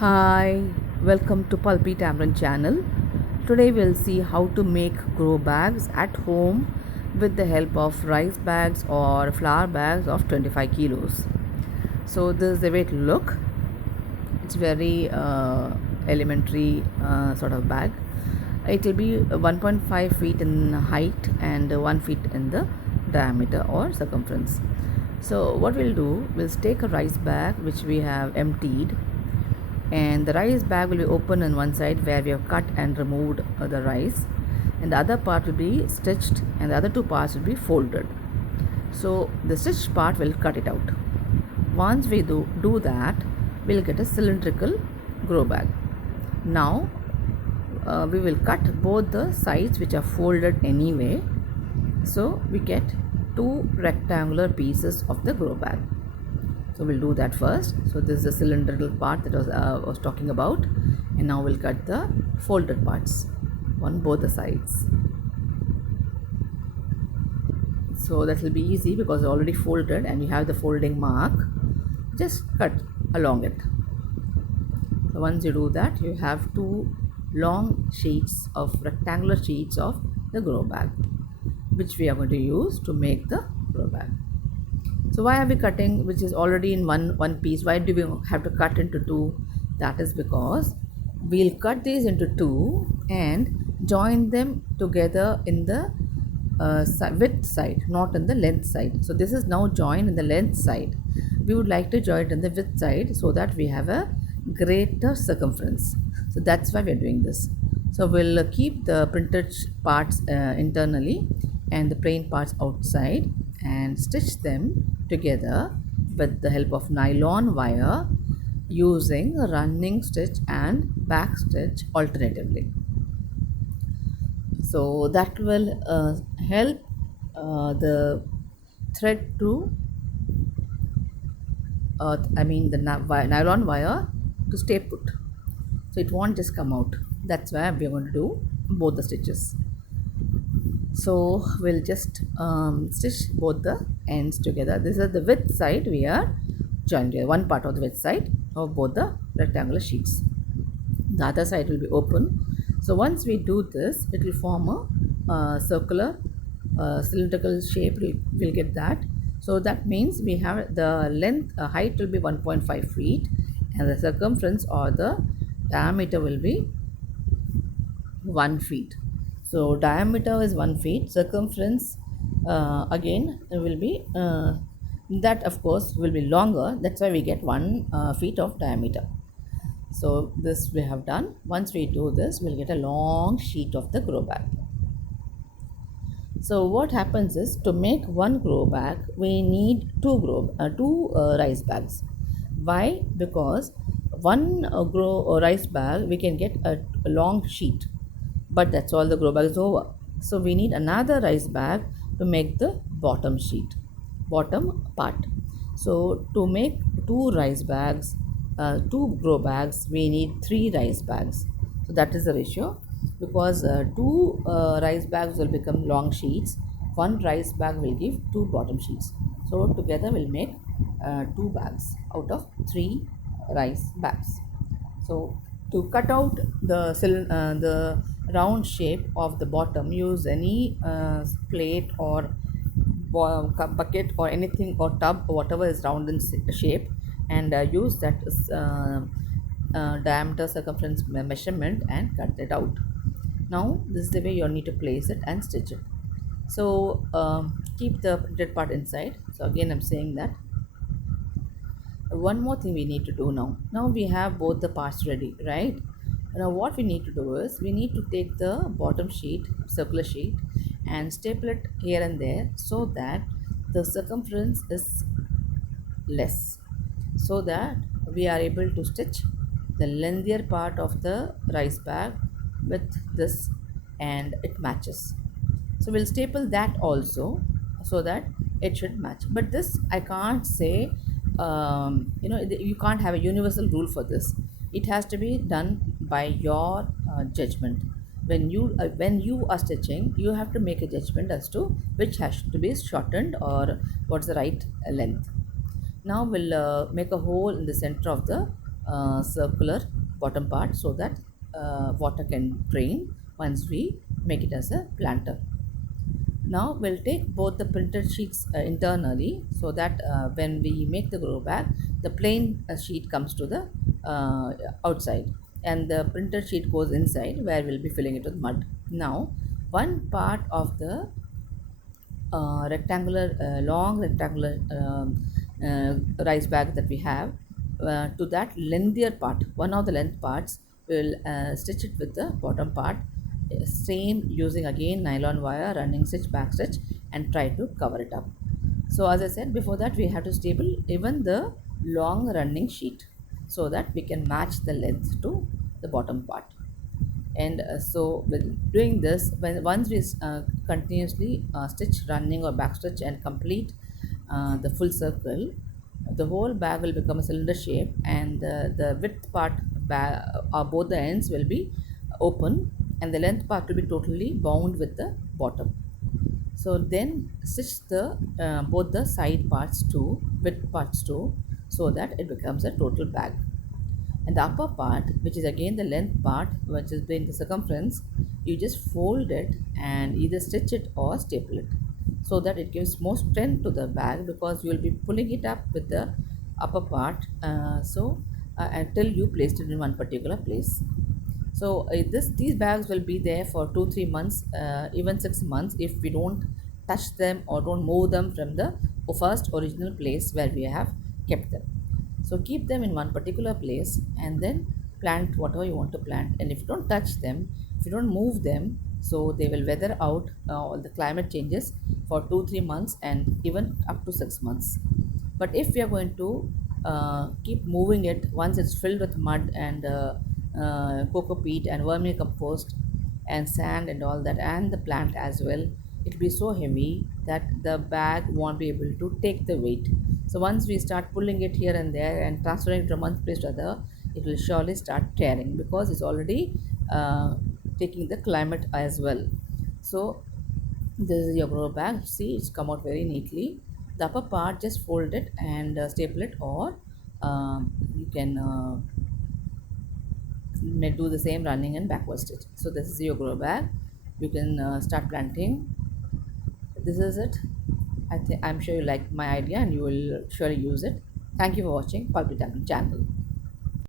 Hi, welcome to Pulpy Tamarind channel. Today we'll see how to make grow bags at home with the help of rice bags or flour bags of 25 kilos. So this is the way it look. It's very elementary sort of bag. It will be 1.5 feet in height and 1 feet in the diameter or circumference. So what we'll do, we'll take a rice bag which we have emptied, and the rice bag will be open on one side where we have cut and removed the rice, and the other part will be stitched and the other two parts will be folded. So the stitched part will cut it out. Once we do that, we'll get a cylindrical grow bag. Now we will cut both the sides which are folded anyway, so we get two rectangular pieces of the grow bag. So we'll do that first. So this is the cylindrical part that was talking about, and now we'll cut the folded parts on both the sides. So that will be easy because it's already folded and you have the folding mark. Just cut along it. So once you do that, you have two long sheets of rectangular sheets of the grow bag, which we are going to use to make the grow bag. So why are we cutting which is already in one piece? Why do we have to cut into two? That is because we'll cut these into two and join them together in the width side, not in the length side. So this is now joined in the length side. We would like to join it in the width side so that we have a greater circumference. So that's why we are doing this. So we'll keep the printed parts internally and the plain parts outside and stitch them together with the help of nylon wire using a running stitch and back stitch alternatively. So that will help the thread to the nylon wire to stay put, so it won't just come out. That's why we're going to do both the stitches. So we'll just stitch both the ends together. This is the width side we are joined here, one part of the width side of both the rectangular sheets. The other side will be open. So once we do this, it will form a circular cylindrical shape. We'll get that. So that means we have the length, height will be 1.5 feet, and the circumference or the diameter will be 1 feet. So diameter is 1 feet, circumference again will be that of course will be longer. That's why we get 1 feet of diameter. So this we have done. Once we do this, we'll get a long sheet of the grow bag. So what happens is, to make one grow bag, we need two rice bags. Why? Because one rice bag we can get a long sheet, but that's all, the grow bag is over. So we need another rice bag to make the bottom sheet, bottom part. So to make two rice bags, two grow bags, we need three rice bags. So that is the ratio, because two rice bags will become long sheets, one rice bag will give two bottom sheets. So together we'll make two bags out of three rice bags. So to cut out the round shape of the bottom, use any plate or bucket or anything, or tub, whatever is round in shape, and use that diameter circumference measurement and cut it out. Now this is the way you need to place it and stitch it. So keep the printed part inside. So again I'm saying that one more thing we need to do now we have both the parts ready, right? Now what we need to do is, we need to take the bottom sheet, circular sheet, and staple it here and there so that the circumference is less, so that we are able to stitch the lengthier part of the rice bag with this and it matches. So we'll staple that also so that it should match. But this I can't say, you can't have a universal rule for this. It has to be done by your judgment. When you are stitching, you have to make a judgment as to which has to be shortened or what's the right length. Now we'll make a hole in the center of the circular bottom part so that water can drain once we make it as a planter. Now we'll take both the printed sheets internally so that when we make the grow bag, the plain sheet comes to the outside and the printed sheet goes inside where we'll be filling it with mud. Now, one part of the long rectangular rice bag that we have, to that lengthier part, one of the length parts, we'll stitch it with the bottom part, same using again nylon wire, running stitch, back stitch, and try to cover it up. So as I said before that, we have to staple even the long running sheet so that we can match the length to the bottom part. And so with doing this, when once we continuously stitch running or back stitch and complete the full circle, the whole bag will become a cylinder shape, and the width part bag, both the ends will be open, and the length part will be totally bound with the bottom. So then stitch the both the side parts too, width parts too, so that it becomes a total bag. And the upper part, which is again the length part, which is being the circumference, you just fold it and either stitch it or staple it so that it gives more strength to the bag, because you will be pulling it up with the upper part, until you placed it in one particular place. So these bags will be there for 2 3 months, even 6 months, if we don't touch them or don't move them from the first original place where we have kept them. So keep them in one particular place and then plant whatever you want to plant. And if you don't touch them, if you don't move them, so they will weather out all the climate changes for 2 3 months and even up to 6 months. But if we are going to keep moving it, once it's filled with mud and cocoa peat and vermicompost and sand and all that, and the plant as well, it will be so heavy that the bag won't be able to take the weight. So once we start pulling it here and there and transferring it from one place to other, it will surely start tearing because it's already taking the climate as well. So this is your grow bag. See, it's come out very neatly. The upper part, just fold it and staple it, or you can may do the same running and backward stitch. So this is your grow bag. You can start planting. This is it. I'm sure you like my idea and you will surely use it. Thank you for watching Pulpy Tapping channel.